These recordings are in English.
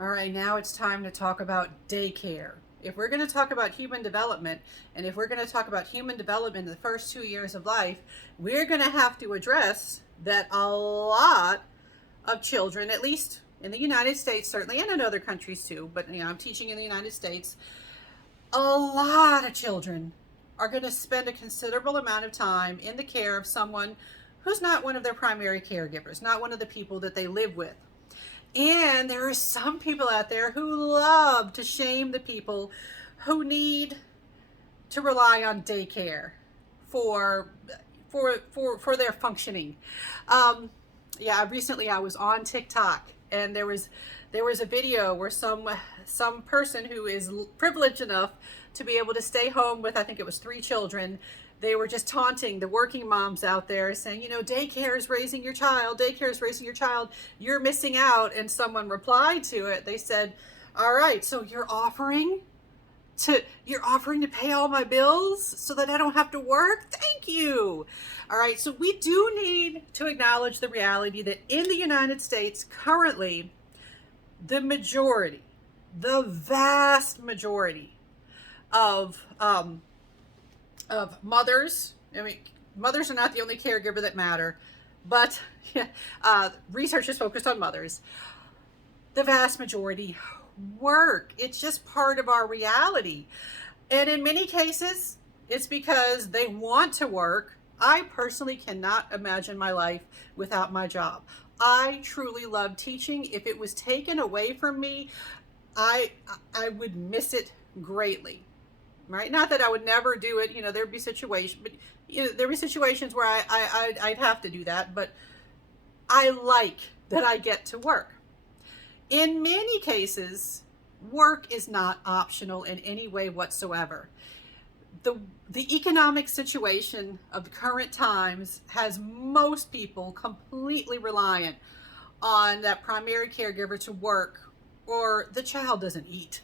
All right, now it's time to talk about daycare. If we're going to talk about human development, and if we're going to talk about human development in the first 2 years of life, we're going to have to address that a lot of children, at least in the United States, certainly, and in other countries too, but I'm teaching in the United States, a lot of children are going to spend a considerable amount of time in the care of someone who's not one of their primary caregivers, not one of the people that they live with. And there are some people out there who love to shame the people who need to rely on daycare for their functioning. Recently I was on TikTok, and there was a video where some person who is privileged enough to be able to stay home with, I think it was 3 children. They were just taunting the working moms out there, saying, daycare is raising your child, daycare is raising your child, you're missing out. And someone replied to it. They said, all right, so you're offering to pay all my bills so that I don't have to work? Thank you. All right, so we do need to acknowledge the reality that in the United States currently, the vast majority of mothers, mothers are not the only caregiver that matter, but research is focused on mothers. The vast majority work. It's just part of our reality. And in many cases, it's because they want to work. I personally cannot imagine my life without my job. I truly love teaching. If it was taken away from me, I would miss it greatly. Right? Not that I would never do it. There'd be situations, but there'd be situations where I'd have to do that. But I like that I get to work. In many cases, work is not optional in any way whatsoever. The economic situation of the current times has most people completely reliant on that primary caregiver to work, or the child doesn't eat.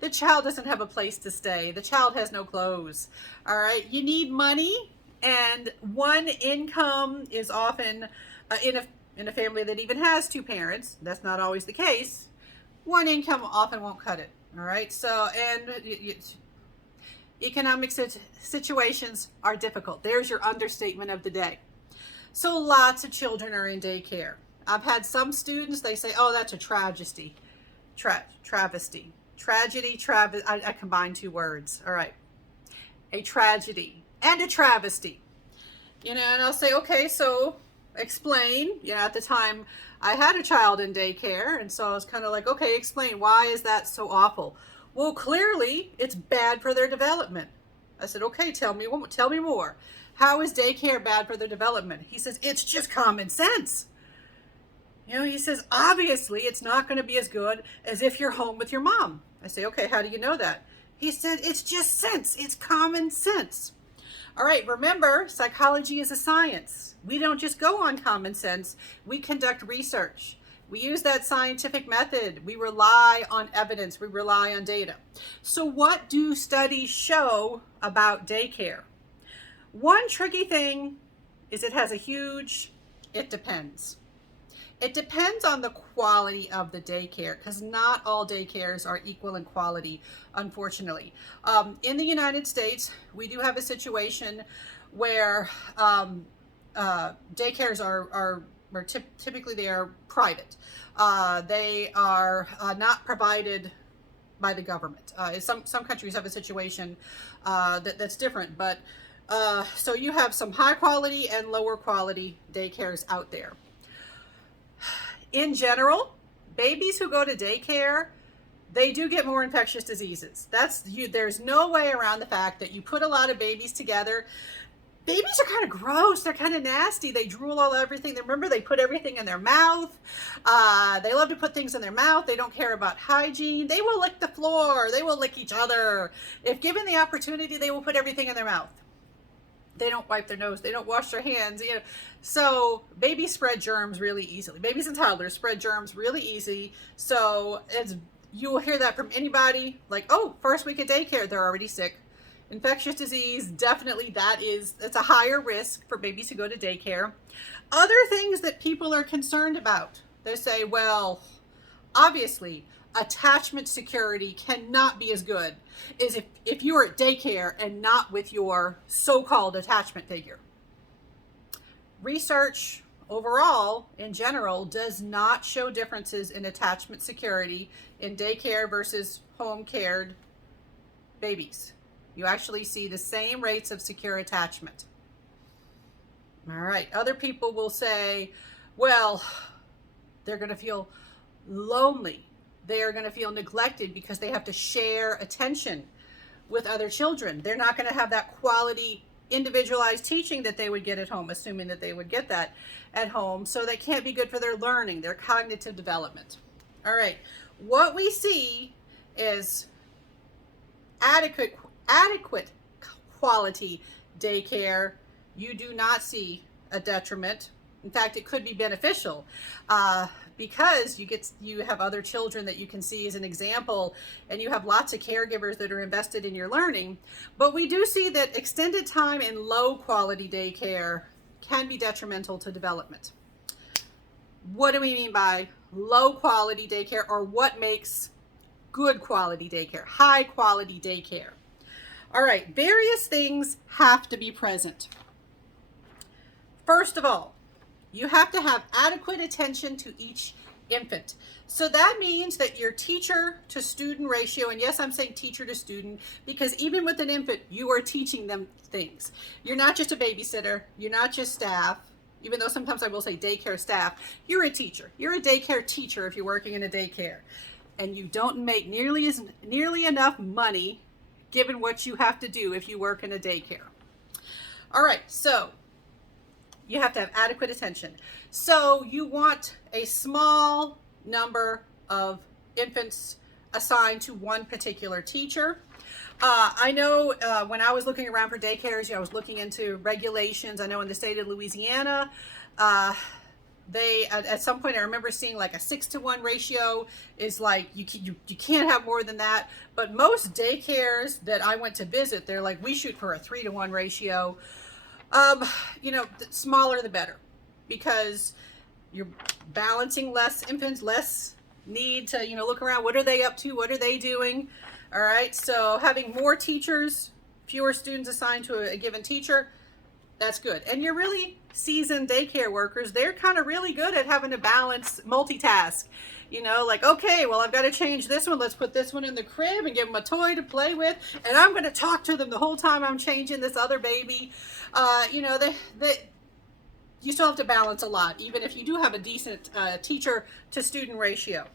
The child doesn't have a place to stay. The child has no clothes. All right, you need money, and one income is often in a family that even has 2 parents. That's not always the case. One income often won't cut it. All right, so economic situations are difficult. There's your understatement of the day. So lots of children are in daycare. I've had some students, they say, oh, that's a travesty. Travesty. Tragedy, I combine 2 words. All right. A tragedy and a travesty. And I'll say, okay, so explain. At the time I had a child in daycare, and so I was kind of like, okay, explain, why is that so awful? Well, clearly it's bad for their development. I said, okay, tell me more. How is daycare bad for their development? He says, it's just common sense. He says, obviously it's not going to be as good as if you're home with your mom. I say, okay, how do you know that? He said, it's just sense. It's common sense. All right, remember, psychology is a science. We don't just go on common sense. We conduct research. We use that scientific method. We rely on evidence. We rely on data. So what do studies show about daycare? One tricky thing is it has a huge, it depends. It depends on the quality of the daycare, because not all daycares are equal in quality, unfortunately. In the United States, we do have a situation where daycares are typically they are private. They are not provided by the government. Some countries have a situation that's different, but so you have some high quality and lower quality daycares out there. In general, babies who go to daycare, they do get more infectious diseases. There's no way around the fact that you put a lot of babies together. Babies are kind of gross. They're kind of nasty. They drool all everything. Remember, they put everything in their mouth. They love to put things in their mouth. They don't care about hygiene. They will lick the floor. They will lick each other. If given the opportunity, they will put everything in their mouth. They don't wipe their nose. They don't wash their hands. So babies spread germs really easily. Babies and toddlers spread germs really easy. So you will hear that from anybody. Like, oh, first week at daycare, they're already sick. Infectious disease, definitely it's a higher risk for babies who go to daycare. Other things that people are concerned about. They say, well, Obviously, attachment security cannot be as good as if you're at daycare and not with your so-called attachment figure. Research overall, in general, does not show differences in attachment security in daycare versus home cared babies. You actually see the same rates of secure attachment. All right, other people will say, well, they're going to feel lonely. They are going to feel neglected because they have to share attention with other children. They're not going to have that quality individualized teaching that they would get at home, assuming that they would get that at home. So that can't be good for their learning, their cognitive development. All right, what we see is adequate quality daycare. You do not see a detriment. In fact, it could be beneficial because you have other children that you can see as an example, and you have lots of caregivers that are invested in your learning. But we do see that extended time in low quality daycare can be detrimental to development. What do we mean by low quality daycare, or what makes good quality daycare, high quality daycare? All right, various things have to be present. First of all, you have to have adequate attention to each infant. So that means that your teacher to student ratio, and yes, I'm saying teacher to student, because even with an infant, you are teaching them things. You're not just a babysitter, you're not just staff, even though sometimes I will say daycare staff, you're a teacher. You're a daycare teacher if you're working in a daycare. And you don't make nearly enough money given what you have to do if you work in a daycare. All right, so you have to have adequate attention. So you want a small number of infants assigned to one particular teacher. I know when I was looking around for daycares, I was looking into regulations. I know in the state of Louisiana, they at some point I remember seeing like a 6-to-1 ratio is like you can't have more than that. But most daycares that I went to visit, they're like, we shoot for a 3-to-1 ratio. The smaller the better, because you're balancing less infants, less need to, look around. What are they up to? What are they doing? All right. So having more teachers, fewer students assigned to a given teacher, that's good. And you're really seasoned daycare workers. They're kind of really good at having to balance, multitask. Like, okay, well, I've got to change this one. Let's put this one in the crib and give them a toy to play with. And I'm going to talk to them the whole time I'm changing this other baby. You still have to balance a lot, even if you do have a decent teacher to student ratio.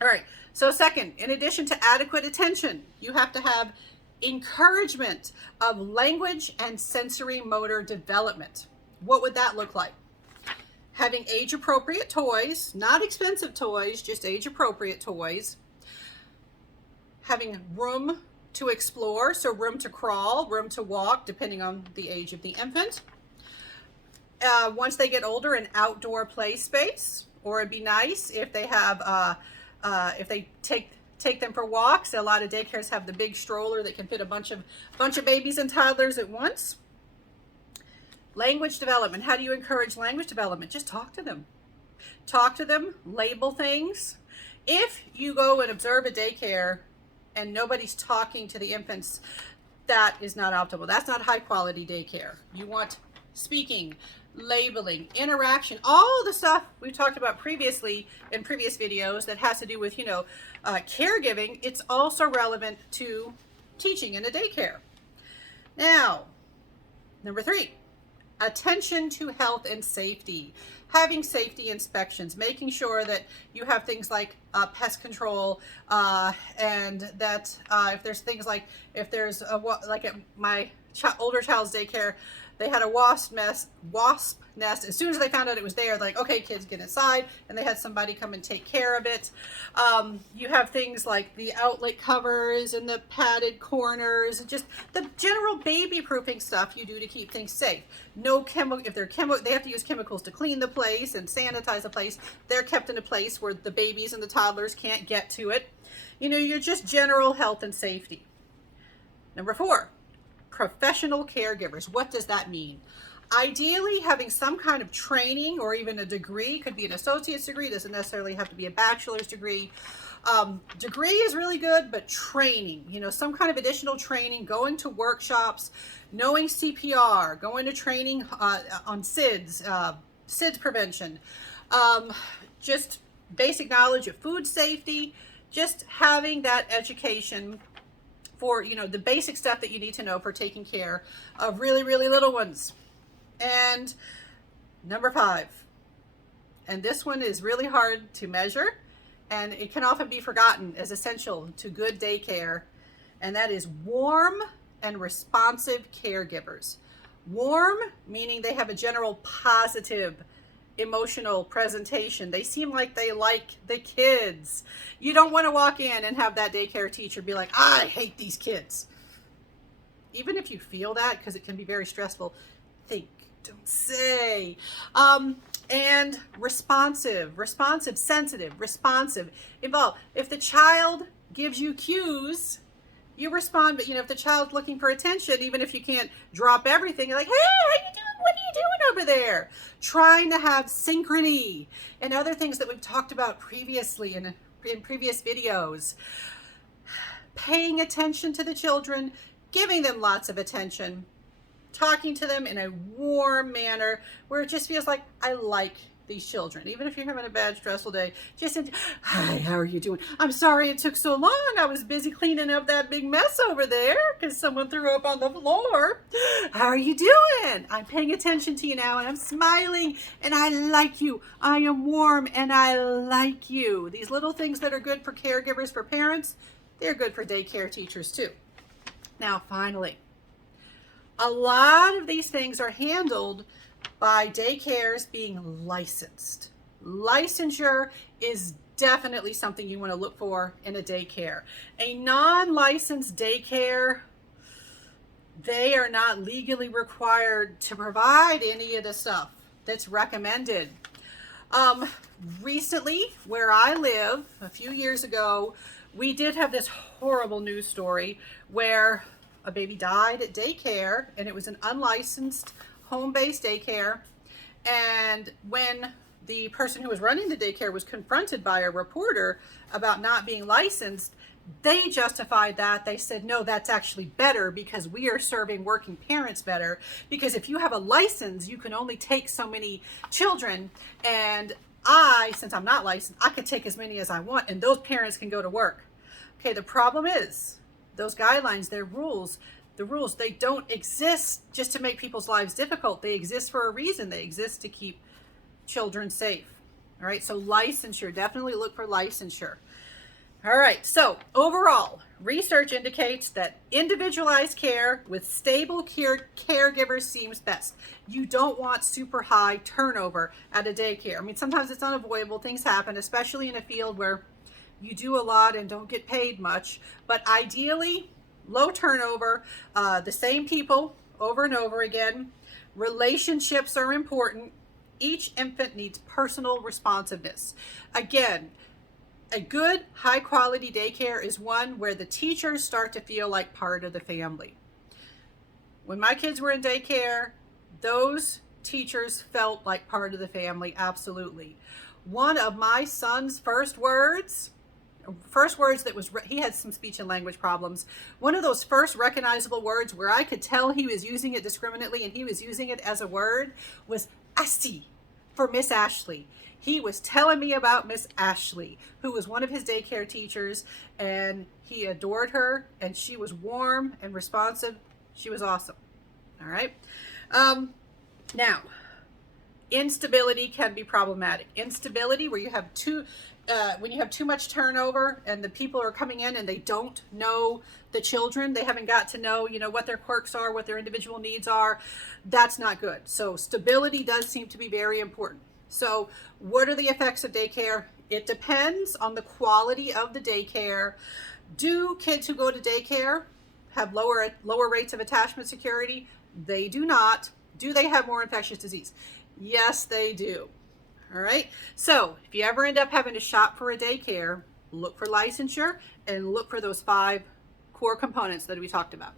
All right. So second, in addition to adequate attention, you have to have encouragement of language and sensory motor development. What would that look like? Having age-appropriate toys, not expensive toys, just age-appropriate toys. Having room to explore, so room to crawl, room to walk, depending on the age of the infant. Once they get older, an outdoor play space, or it'd be nice if they have, if they take them for walks. A lot of daycares have the big stroller that can fit a bunch of babies and toddlers at once. Language development. How do you encourage language development? Just talk to them. Talk to them, label things. If you go and observe a daycare and nobody's talking to the infants, that is not optimal. That's not high quality daycare. You want speaking, labeling, interaction, all the stuff we've talked about previously in previous videos that has to do with, caregiving. It's also relevant to teaching in a daycare. Now, number 3. Attention to health and safety. Having safety inspections, making sure that you have things like pest control, and that if there's things like, if there's like at my older child's daycare, they had a wasp nest. As soon as they found out it was there, like, okay, kids, get inside, and they had somebody come and take care of it. You have things like the outlet covers and the padded corners, and just the general baby proofing stuff you do to keep things safe. No chemical, if they're they have to use chemicals to clean the place and sanitize the place. They're kept in a place where the babies and the toddlers can't get to it. You're just general health and safety. Number 4. Professional caregivers. What does that mean? Ideally, having some kind of training or even a degree, could be an associate's degree, doesn't necessarily have to be a bachelor's degree. Degree is really good, but training, some kind of additional training, going to workshops, knowing CPR, going to training on SIDS prevention, just basic knowledge of food safety, just having that education for, the basic stuff that you need to know for taking care of really, really little ones. And number 5, and this one is really hard to measure, and it can often be forgotten as essential to good daycare, and that is warm and responsive caregivers. Warm, meaning they have a general positive emotional presentation. They seem like they like the kids. You don't want to walk in and have that daycare teacher be like, I hate these kids. Even if you feel that, because it can be very stressful, think, don't say. And responsive, sensitive, responsive, involved. If the child gives you cues, you respond. But if the child's looking for attention, even if you can't drop everything, you're like, hey, how you doing? What are you doing over there? Trying to have synchrony and other things that we've talked about previously in previous videos. Paying attention to the children, giving them lots of attention, talking to them in a warm manner where it just feels like I like these children. Even if you're having a bad, stressful day, just say, hi, how are you doing? I'm sorry it took so long. I was busy cleaning up that big mess over there because someone threw up on the floor. How are you doing? I'm paying attention to you now, and I'm smiling, and I like you. I am warm, and I like you. These little things that are good for caregivers, for parents, they're good for daycare teachers too. Now, finally, a lot of these things are handled by daycares being licensed. Licensure is definitely something you want to look for in a daycare. A non-licensed daycare, they are not legally required to provide any of the stuff that's recommended. Recently, where I live, a few years ago, we did have this horrible news story where a baby died at daycare, and it was an unlicensed home-based daycare. And when the person who was running the daycare was confronted by a reporter about not being licensed, they justified that. They said, no, that's actually better because we are serving working parents better. Because if you have a license, you can only take so many children. And since I'm not licensed, I could take as many as I want, and those parents can go to work. Okay, the problem is those guidelines, their rules, they don't exist just to make people's lives difficult. They exist for a reason. They exist to keep children safe. All right, so licensure, definitely look for licensure. All right, so overall, research indicates that individualized care with stable caregivers seems best. You don't want super high turnover at a daycare. I mean, sometimes it's unavoidable. Things happen, especially in a field where you do a lot and don't get paid much. But ideally, low turnover, the same people over and over again. Relationships are important. Each infant needs personal responsiveness. Again, a good, high-quality daycare is one where the teachers start to feel like part of the family. When my kids were in daycare, those teachers felt like part of the family, absolutely. One of my son's first words that was, he had some speech and language problems. One of those first recognizable words where I could tell he was using it discriminately and he was using it as a word was Asti for Miss Ashley. He was telling me about Miss Ashley, who was one of his daycare teachers, and he adored her, and she was warm and responsive. She was awesome. All right. Now, instability can be problematic. Instability where you have when you have too much turnover and the people are coming in and they don't know the children, they haven't got to know, what their quirks are, what their individual needs are, that's not good. So stability does seem to be very important. So what are the effects of daycare? It depends on the quality of the daycare. Do kids who go to daycare have lower rates of attachment security? They do not. Do they have more infectious disease? Yes, they do. All right. So if you ever end up having to shop for a daycare, look for licensure and look for those 5 core components that we talked about.